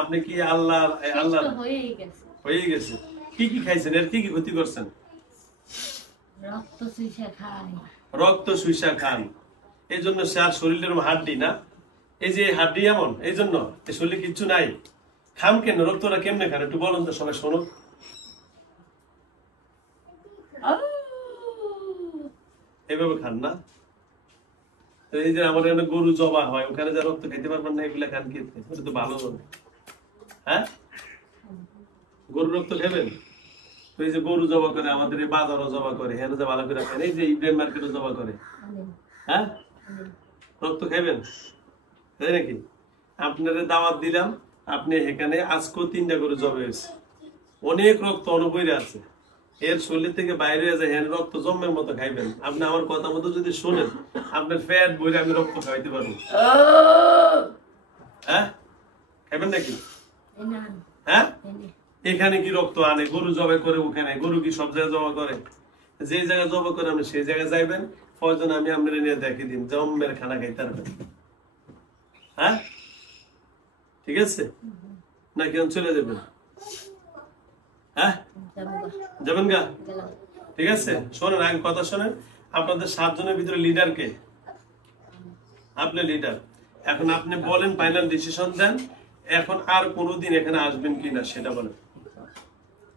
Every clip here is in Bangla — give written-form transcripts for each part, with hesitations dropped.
আপনি কি আল্লাহ হয়ে গেছে? কি কি খাইছেন? এর কি কি ক্ষতি করছেন? রক্ত শুইসা খান, এই জন্য সে আর শরীরের হাড্ডি না, এই যে হাড্ডি এমন, এই জন্য শরীরে কিচ্ছু নাই। খাম কেন? রক্তটা কেমনে খান একটু বলুন তো, সবাই শোনো। এভাবে খান না? এই যে আমার এখানে গরু জবা হয়, ওখানে যা রক্ত খাইতে পারবেন না, এগুলা খান খেতে, ওটা তো ভালো হবে। হ্যাঁ, গরুর রক্ত খাবেন? তো এই যে গরু জবা করে, আমাদের এই বাজারও জবা করে, হ্যাঁ যে ভালো করে খান, এই যে ইব্রাহিম মার্কেটও জবা করে। হ্যাঁ, রক্ত খাবেন তাই নাকি? আপনার দাওয়াত দিলাম, আপনি এখানে আজকেও 3টা গরু জবা হয়েছে, অনেক রক্ত অনুবইরে আছে, এর শরীর থেকে বাইরে হয়ে যায়, হ্যাঁ রক্ত জমের মতো খাইবেন। আপনি আমার কথা মতো যদি শোনেন, আপনার ফ্যাট বইরে আমি রক্ত খাইতে পারবো। হ্যাঁ, খাইবেন নাকি? হ্যাঁ, এখানে কি রক্ত আনে? গরু জবাই করে ওখানে, গরু কি সব জায়গায় জবা করে? যে জায়গায় জবা করে আপনি সেই জায়গায় যাইবেন, প্রয়োজন আমি আপনার নিয়ে দেখে দিন, জমের খানা খাইতে পারবেন। হ্যাঁ, ঠিক আছে নাকি? চলে যাবেন? হ্যাঁ, যাবেন গা? ঠিক আছে, শোনেন আগে কথা শোনেন। আপনাদের 7 জনের ভিতরে লিডার কে? আপনি লিডার। এখন আপনি বলেন, ফাইনাল ডিসিশন দেন, এখন আর কোনোদিন এখানে আসবেন কিনা সেটা বলেন।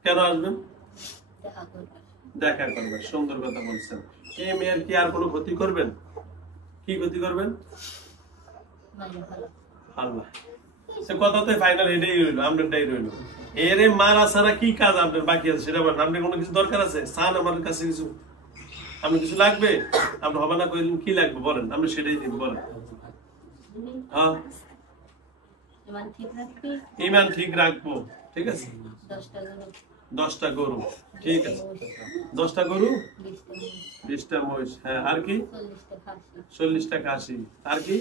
কেন আসবেন? দেখা করবেন। সুন্দর কথা বলছেন। এই মেয়ের কি আর কোনো ক্ষতি করবেন? কি ক্ষতি করবেন? আল্লাহ, সে কথা তো ফাইনাল এটাই রইলো, আমরাটাই রইলো। এর মারা ছাড়া কি কাজ আপনার বাকি আছে সেটা বলেন। আপনি কোনো কিছু দরকার আছে? চান আমার কাছে কিছু? আপনার কিছু লাগবে? আপনি হবে না কইলেন, কি লাগবে বলেন, আমরা সেটাই দিব, বলেন। হ্যাঁ, ইমান ঠিক রাখবো, ঠিক আছে। 10টা গরু, ঠিক আছে। 10টা গরু, 20টা মহিষ, হ্যাঁ, আর কি? 40টা খাসি, আর কি?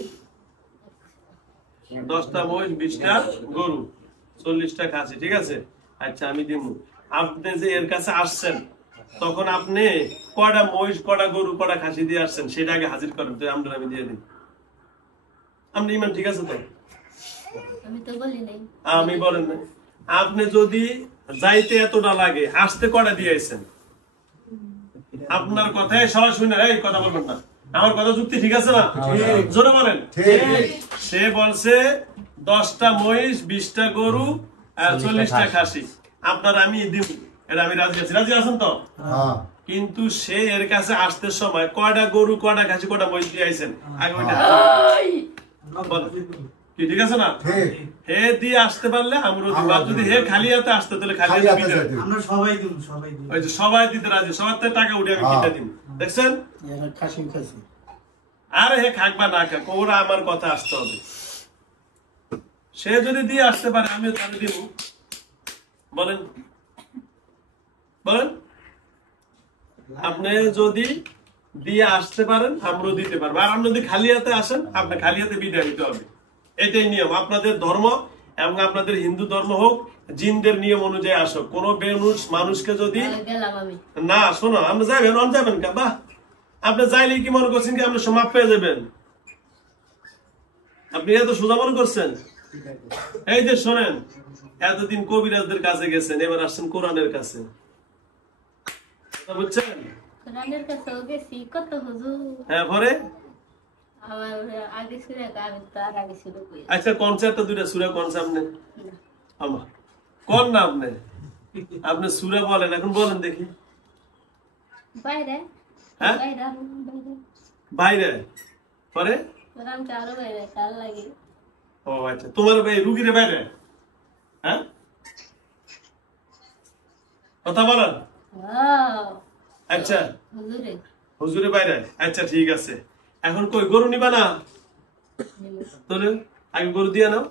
10টা মহিষ, 20টা গরু, 40টা খাসি, ঠিক আছে। আচ্ছা, আমি দিব। আপনি যে এর কাছে আসছেন, তখন আপনি কয়টা মহিষ, কয়টা গরু, কয়টা খাসি দিয়ে আসছেন সেটা আগে হাজির করেন, তো আমরা আমি দিয়ে দিই। আপনি ইমান ঠিক আছে তো? আমি বলেন না। আপনি যদি যাইতে এতটা লাগে, আসতে কয়টা দিয়ে আইছেন? আপনার কথাই সবাই শুনে, এই কথা বলবেন না, আমার কথা যুক্তি ঠিক আছে না? জোরে বলেন। সে বলছে 10টা মহিষ, 20টা গরু আর 40টা খাসি আপনার আমি দিব, এটা আমি রাজি আছি। রাজি আছেন তো? কিন্তু সে এর কাছে আসতে সময় কয়টা গরু, কয়টা খাসি, কয়টা মহিষ দিয়ে আইছেন আগে ওইটা কি ঠিক আছে না? হে দিয়ে আসতে পারলে আমরা দিব, আর যদি হে খালি হাতে আসতে তাহলে খালি হাতে দিতে, আমরা সবাই দিব, ওই যে সবাই দিতে রাজি, সবার থেকে টাকা উঠে আমি কিনে দিব। দেখছেন? আরে হে খাকবা না খাক, ওরা আমার কথা আসতে হবে। সে যদি দিয়ে আসতে পারে আমিও তাহলে দিব। বলেন, বলেন। আপনি যদি দিয়ে আসতে পারেন আমরাও দিতে পারবো, আর আপনি যদি খালি হাতে আসেন আপনি খালি হাতে বিদায় দিতে হবে। এটাই নিয়ম। আপনাদের ধর্ম এবং আপনাদের হিন্দু ধর্ম হোক, জিনদের নিয়ম অনুযায়ী আসো। কোন মানুষকে যদি না শোনো, আপনি যাবেন, অন যাবেন কা? বাহ, আপনি যাইলে কি মনে করছেন কি আপনি সমাপ পেয়ে যাবেন? আপনি এত সোজা মনে করছেন? এই যে শোনেন, এতদিন কবিরাজদের কাছে গেছেন, এবার আসছেন কোরআনের কাছে, বুঝছেন? হ্যাঁ, পরে আচ্ছা, কনসেপ্টটা 2টা সূরা কোন সামনে আমা কোন না আপনি? আপনি সূরা বলেন, এখন বলেন দেখি। বাইরে, হ্যাঁ বাইরে, পরে ও আচ্ছা, তোমার ভাই রুগীর বাইরে, হ্যাঁ কথা বলেন। আচ্ছা, হুজুরে বাইরে, আচ্ছা ঠিক আছে। এখন কই গরু নিবা না? তাহলে আগে গরু দিয়ে নাও।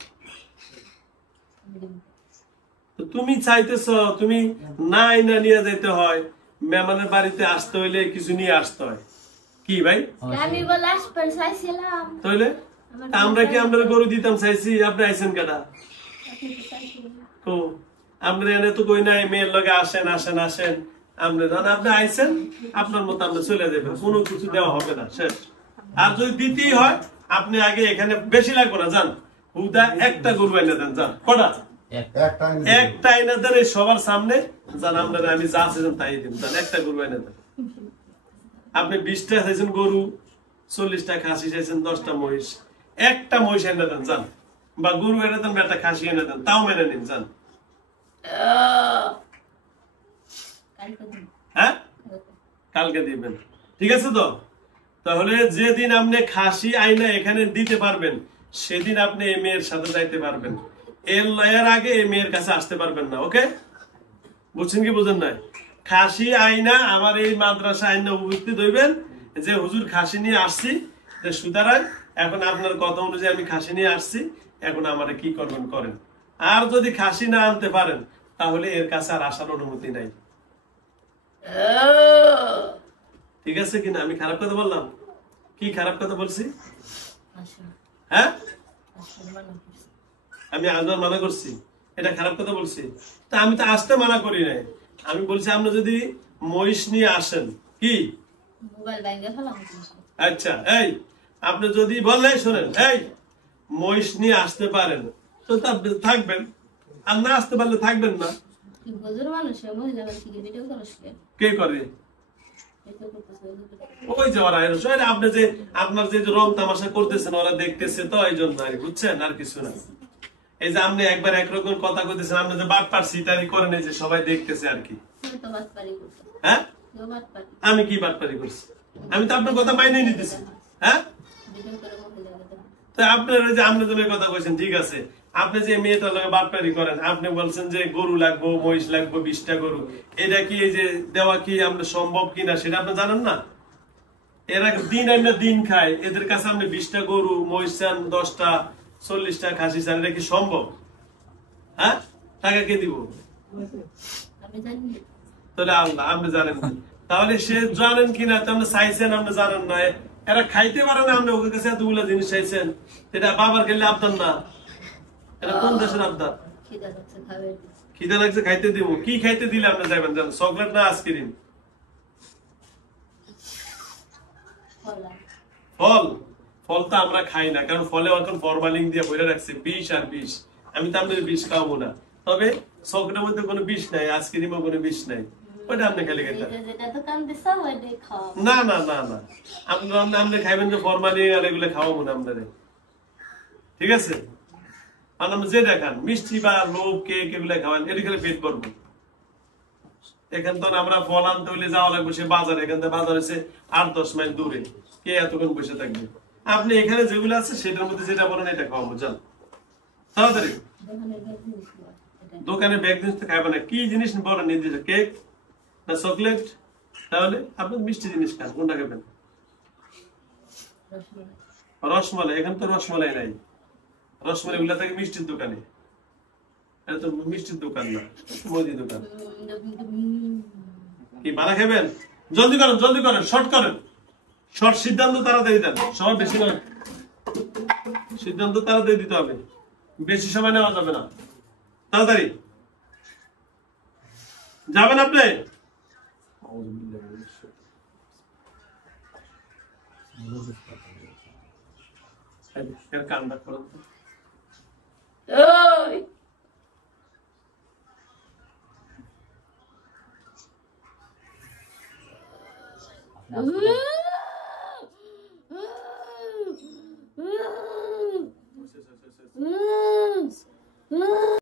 তুমি চাইতেছ তুমি নাই না নিয়ে যাইতে হয়, মেহমানের বাড়িতে আসতে হইলে কিছু নিয়ে আসতে হয়, কি ভাই? তাহলে আমরা কি আমরা গরু দিতাম চাইছি, আপনি আইসেন কেনা? তো আমরা এনে তো কই নাই মেয়ের লগে আসেন আসেন আসেন, আপনি আইসেন, আপনার মতো আপনি চলে যাবেন, কোনো কিছু দেওয়া হবে না, শেষ। আর যদি দিতেই হয় আপনি আগে এখানে, বেশি লাগবে না, যান হুদা একটা গরু এনে দেন, যান। কটা? একটা এনে দেন এই সবার সামনে, যান। আমরা আমি যা চাইছেন তাই দিন, যান। একটা গরু এনে দেন। আপনি 20টা চাইছেন গরু, 40টা খাসি চাইছেন, 10টা মহিষ, একটা মহিষ এনে দেন, যান। বা গরু এনে দেন, একটা খাসি এনে দেন, তাও মেনে নিন, যান। হ্যাঁ, কালকে দিবেন, ঠিক আছে তো? তাহলে যেদিন আপনি খাসি আইনা এখানে দিতে পারবেন, সেদিন আপনি এই মেয়ের সাথে যাইতে পারবেন। এর আগে এই মেয়ের কাছে আসতে পারবেন না। ওকে, বুঝছেন কি বুঝেন নাই? খাসি আইনা আমার এই মাদ্রাসা আইনা উপস্থিত হইবেন যে হুজুর খাসি নিয়ে আসছি, সুতরাং এখন আপনার কথা অনুযায়ী আমি খাসি নিয়ে আসছি, এখন আমারে কি করবেন করেন। আর যদি খাসি না আনতে পারেন, তাহলে এর কাছে আর আসার অনুমতি নাই। ঠিক আছে কিনা? আমি খারাপ কথা বললাম? কি খারাপ কথা বলছি? হ্যাঁ, আমি আসবার মানা করছি? এটা খারাপ কথা বলছি? তা আমি তো আসতে মানা করি নাই। আমি বলছি আপনি যদি মহিষ নিয়ে আসেন, কি আচ্ছা, এই আপনি যদি বললেন শোনেন, এই মহিষ নিয়ে আসতে পারেন তো থাকবেন, আর না আসতে পারলে থাকবেন না। কে করে? ওই যে ওরা আপনি যে আপনার যে রং তামাশা করতেছেন, ওরা দেখতেছে তো, এই জন্য আর বুঝছেন, আর কিছু না। এই যে আপনি একবার একরকম কথা কইতেছেন, আপনি যে বাট পারছি তাই করেন, এই যে সবাই দেখতেছে আর কি। হ্যাঁ, আমি কি বাটপারি করছি? আমি তো আপনার কথা মাইনে নিতেছি। হ্যাঁ, তো আপনার যে আপনাদের কথা কইছেন, ঠিক আছে। আপনি যে মেয়েটার লগে বাটপারি করেন, আপনি বলছেন যে গরু লাগবো, মহিষ লাগবো, 20টা গরু, এটা কি এই যে দেওয়া কি আমরা সম্ভব কিনা সেটা আপনি জানেন না? এরা দিন আইনা দিন খায়, এদের কাছে আপনি 20টা গরু, মহিষ চান 10টা, 40টা খাসি চান, এটা কি সম্ভব? হ্যাঁ, টাকা কে দিব? তাহলে আল্লাহ, আপনি জানেন না। তাহলে সে জানেন কিনা আপনি চাইছেন, আপনি জানেন না। এরা খাইতে পারে না, আপনি ওদের কাছে এতগুলো জিনিস চাইছেন, এটা বাবার গেলে আবদার না। এটা কোন দেশের আবদার? খিদা লাগছে খাইতে দিব। কি খাইতে দিলে আপনি যাবেন? জানেন, চকলেট না আইসক্রিম? ফল? ফল তো আমরা খাই না, কারণ ফলে এখন ফরমালিন দিয়ে বইরে রাখছে, বিষ আর বিষ। আমি তো আপনাদের বিষ খাওয়াবো না। তবে চকলেটের মধ্যে কোনো বিষ নাই, আইসক্রিমও কোনো বিষ নাই, ওইটা আপনি খেলে খেতে। না না না না, আপনি খাইবেন যে ফরমালিন আর এগুলো খাওয়াবো না আপনাদের, ঠিক আছে? আর আপনি যে দেখান মিষ্টি বা লোভ, কেক, এগুলো খাওয়ান, এটা খেলে পেট করবো। এখান তো আমরা ফল আনতে হইলে যাওয়া লাগবে সে বাজারে, এখান থেকে বাজার হচ্ছে 8-10 মাইল দূরে, কে এতক্ষণ বসে থাকবে? আপনি এখানে যেগুলো আছে সেটার মধ্যে যেটা বলেন এটা খাওয়াবো, যান তাড়াতাড়ি। দোকানে ব্যাগ জিনিস তো খাইবে না। কি জিনিস বলেন নির্দিষ্ট? কেক না চকলেট? তাহলে আপনি মিষ্টি জিনিস খান, কোনটা খাবেন? রসমালাই? এখানে তো রসমালাই নাই। রসমালাই গুলা থাকে মিষ্টির দোকানে, এটা তো মিষ্টির দোকান না, মুদির দোকান। কি বানা খাবেন? জলদি করেন, জলদি করেন, শর্ট করেন, শর্ট সিদ্ধান্ত তাড়াতাড়ি দেন। সময় বেশি নয়, সিদ্ধান্ত তাড়াতাড়ি দিতে হবে, বেশি সময় নেওয়া যাবে না। তাড়াতাড়ি যাবেন আপনি। কান্ডা করেন।